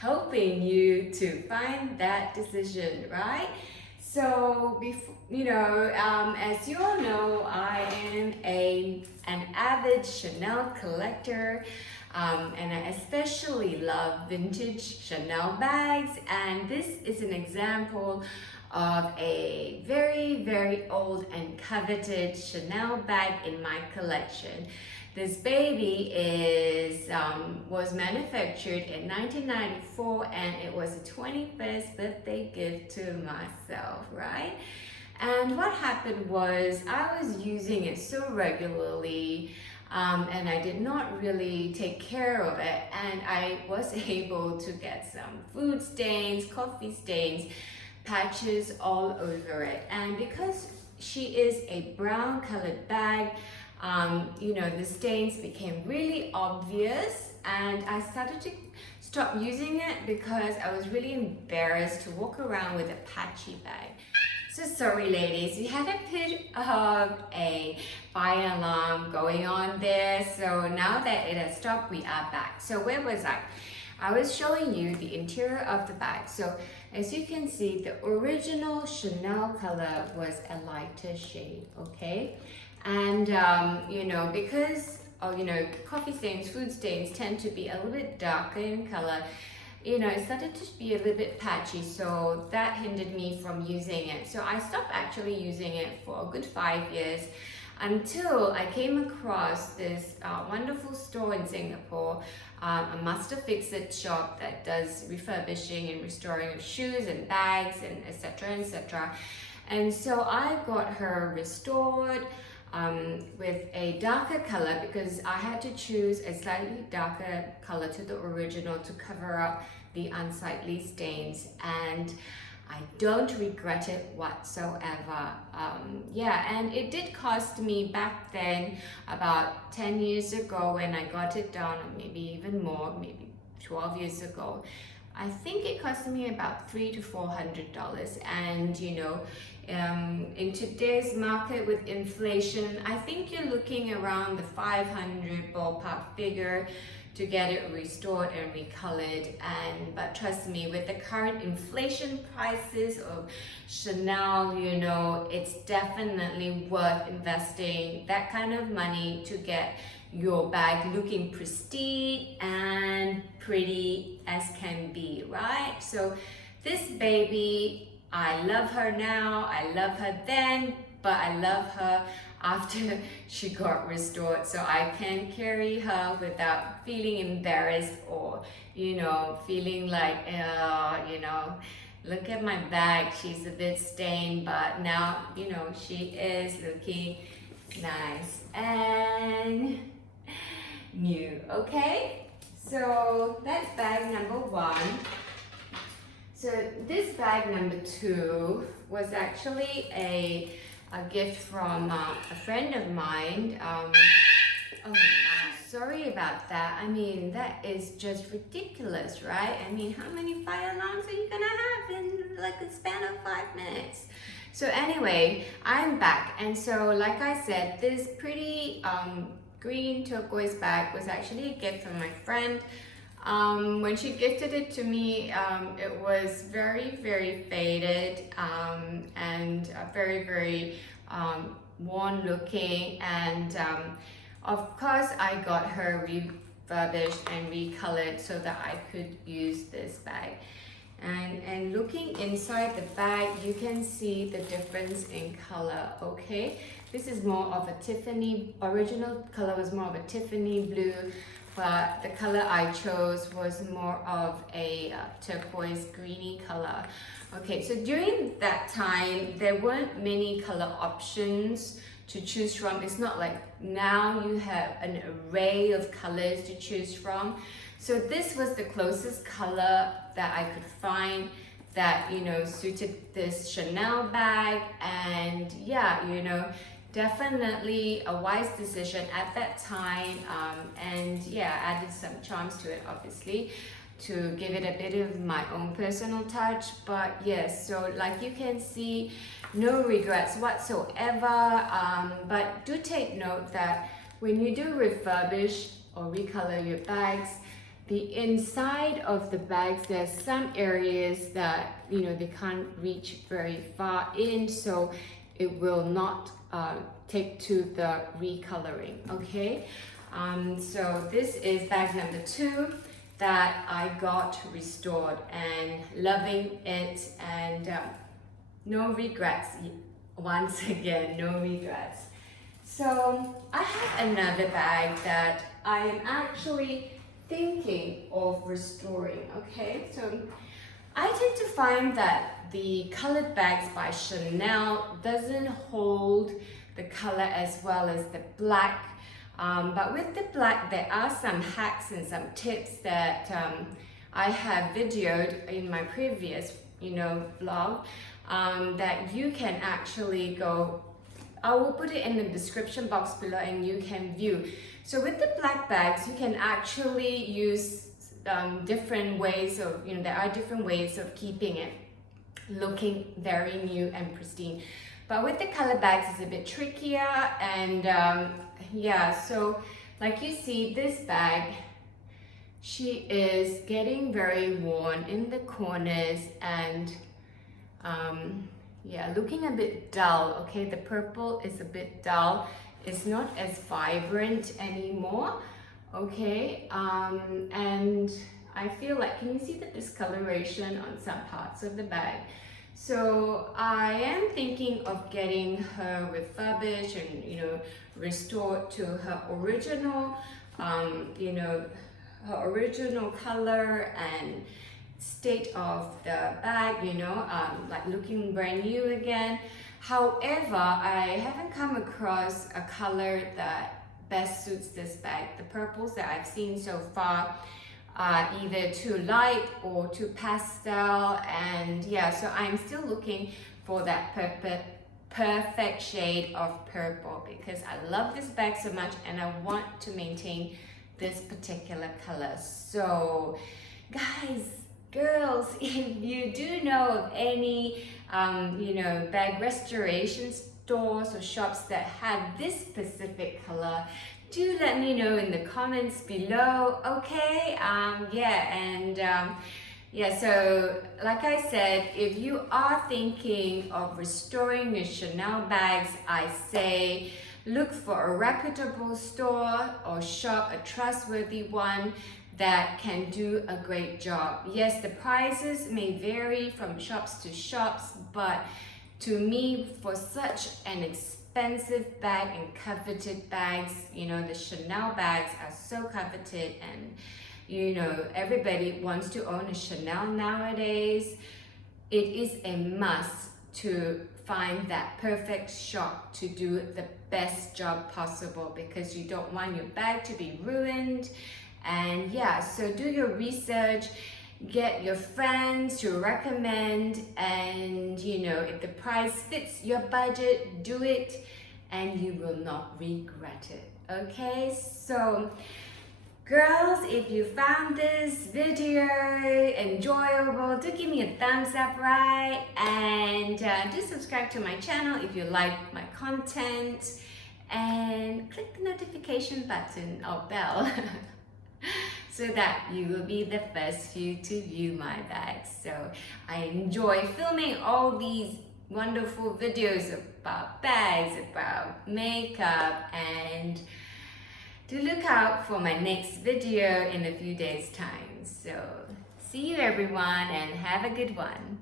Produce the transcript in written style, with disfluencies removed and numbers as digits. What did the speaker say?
helping you to find that decision, right? So, before, as you all know, I am an avid Chanel collector, and I especially love vintage Chanel bags. And this is an example of a very, very old and coveted Chanel bag in my collection. This baby was manufactured in 1994, and it was a 21st birthday gift to myself, right? And what happened was I was using it so regularly, and I did not really take care of it, and I was able to get some food stains, coffee stains, patches all over it. And because she is a brown colored bag, the stains became really obvious, and I started to stop using it because I was really embarrassed to walk around with a patchy bag. So sorry ladies, we had a bit of a fire alarm going on there. So now that it has stopped, we are back. So where was I? I was showing you the interior of the bag. So as you can see, the original Chanel color was a lighter shade, okay? And because coffee stains, food stains tend to be a little bit darker in color, it started to be a little bit patchy, so that hindered me from using it. So I stopped actually using it for a good 5 years until I came across this wonderful store in Singapore, a master fix-it shop that does refurbishing and restoring of shoes and bags and etc. etc. And so I got her restored with a darker color because I had to choose a slightly darker color to the original to cover up the unsightly stains, and I don't regret it whatsoever. And it did cost me back then, about 10 years ago when I got it done, or maybe even more, maybe 12 years ago, I think it cost me about $300 to $400. And in today's market with inflation, I think you're looking around the 500 ballpark figure to get it restored and recolored. But trust me, with the current inflation prices of Chanel, it's definitely worth investing that kind of money to get your bag looking pristine and pretty as can be, right? So this baby, I love her now, I love her then, but I love her after she got restored, so I can carry her without feeling embarrassed or feeling like look at my bag, she's a bit stained, but now she is looking nice and new. Okay, so that's bag number one. So this bag number two was actually a gift from a friend of mine. Oh my, sorry about that. I mean, that is just ridiculous, right? I mean, how many fire alarms are you gonna have in like a span of 5 minutes? So anyway, I'm back, and so like I said, this pretty green turquoise bag was actually a gift from my friend. When she gifted it to me, it was very, very faded and very, very worn looking, and of course I got her refurbished and recolored so that I could use this bag. And looking inside the bag, you can see the difference in color, okay? This is more of a Tiffany, original color was more of a Tiffany blue, but the color I chose was more of a turquoise greeny color. Okay, so during that time, there weren't many color options to choose from. It's not like now you have an array of colors to choose from. So this was the closest color that I could find that, suited this Chanel bag. And yeah, definitely a wise decision at that time. And yeah, added some charms to it, obviously, to give it a bit of my own personal touch. But yes, so like you can see, no regrets whatsoever. But do take note that when you do refurbish or recolor your bags, the inside of the bags, there's some areas that, you know, they can't reach very far in, so it will not take to the recoloring, okay? So this is bag number 2 that I got restored and loving it, and no regrets. Once again, no regrets. So I have another bag that I am actually thinking of restoring, okay? So I tend to find that the colored bags by Chanel doesn't hold the color as well as the black. But with the black, there are some hacks and some tips that I have videoed in my previous, you know, vlog, that you can actually go. I will put it in the description box below and you can view. So with the black bags, you can actually use different ways of, you know, there are different ways of keeping it looking very new and pristine. But with the color bags, it's a bit trickier, and yeah, so like you see this bag, she is getting very worn in the corners, and yeah, looking a bit dull, okay? The purple is a bit dull. It's not as vibrant anymore, okay? And I feel like, can you see the discoloration on some parts of the bag? So I am thinking of getting her refurbished and, you know, restored to her original, you know, her original color and state of the bag, you know, like looking brand new again. However, I haven't come across a color that best suits this bag. The purples that I've seen so far are either too light or too pastel, and yeah, so I'm still looking for that perfect shade of purple, because I love this bag so much and I want to maintain this particular color. So guys, girls, if you do know of any you know, bag restoration stores or shops that have this specific color, do let me know in the comments below, okay? Yeah, and yeah, so like I said, if you are thinking of restoring your Chanel bags, I say look for a reputable store or shop, a trustworthy one that can do a great job. Yes, the prices may vary from shops to shops, but to me, for such an expensive bag and coveted bags, you know, the Chanel bags are so coveted, and you know, everybody wants to own a Chanel nowadays. It is a must to find that perfect shop to do the best job possible, because you don't want your bag to be ruined. And yeah, so do your research, get your friends to recommend, and you know, if the price fits your budget, do it and you will not regret it, okay? So girls, if you found this video enjoyable, do give me a thumbs up, right? And do subscribe to my channel if you like my content, and click the notification button or bell so that you will be the first few to view my bags. So I enjoy filming all these wonderful videos about bags, about makeup, and do look out for my next video in a few days time. So see you everyone, and have a good one.